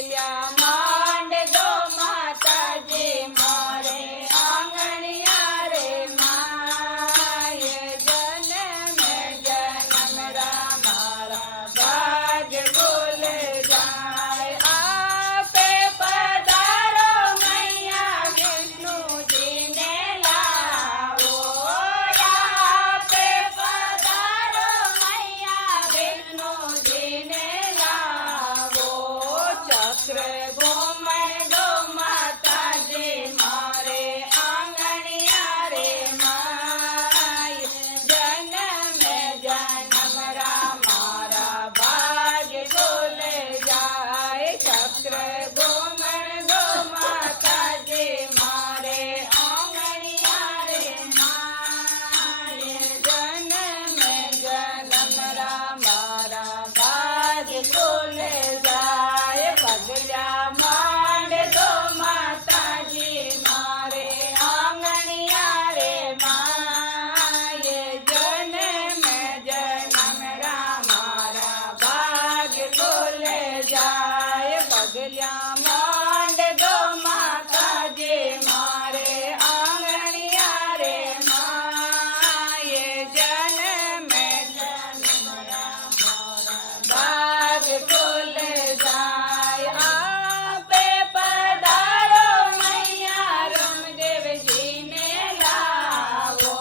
પગલ્યા માંડ દો માતાજી મારે આંગણિયા રે માય જન્મ જન્મરા મારા ભાગ ખુલ જાય આપે પધારો મૈયા વિષ્ણુજીને લાવો આપે પધારો મૈયા વિષ્ણુજીને લાવો ચક્ર ઘુમણ દો માતાજી મારે આંગણિયા રે માય જન્મ જન્મરા મારા ભાગ ખુલ જાય ચક્ર ઘુમણ દો માતાજી મારે આંગણિયા રે માય જન્મ જન્મરા મારા ભાગ ખુલ જાય પગલ્યા માંડ દો માતાજી મારે આંગણિયા રે માય જન્મ જન્મરા મારા ભાગ ખુલ જાય પગલ્યા માંડ દો માતાજી મારે આંગણિયા રે માય જન્મ જન્મરા મારા ભાગ ખુલ જાય આપે પધારો મૈયા રામદેવજીને લાવો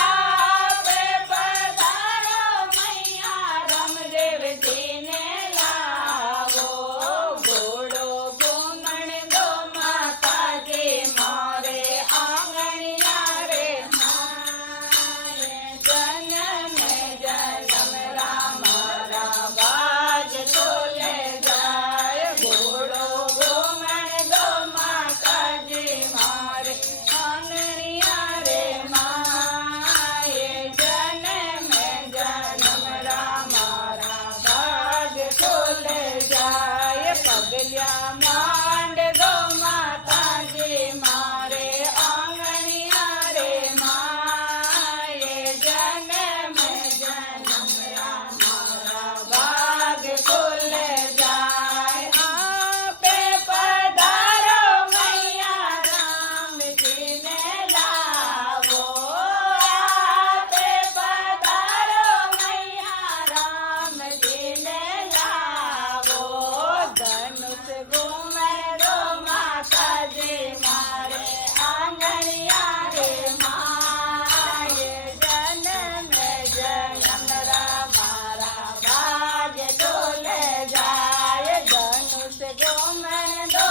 આપે પધારો મૈયા રામદેવજીને લાવો ઘોડો ઘુમણ દો માતાજી મારે આંગણિયા રે માય જન્મ જન્મરા મારા ભાગ ખુલ જાય ઘોડો ઘુમણ દો માતાજી મારે આંગણિયા રે માય જન્મ જન્મરા મારા ભાગ ખુલ જાય પગલ્યા માંડ દો માતાજી મારે આંગણિયા રે માય જન્મ જન્મરા મારા ભાગ ખુલ જાય આપે પધારો મૈયા રામજીને લાવો આપે પધારો મૈયા રામજીને લાવો ધનુષ ઘુમણ દો માતાજી મારે આંગણિયા રે માય જન્મ જન્મરા મારા ભાગ ખુલ જાય ધનુષ ઘુમણ દો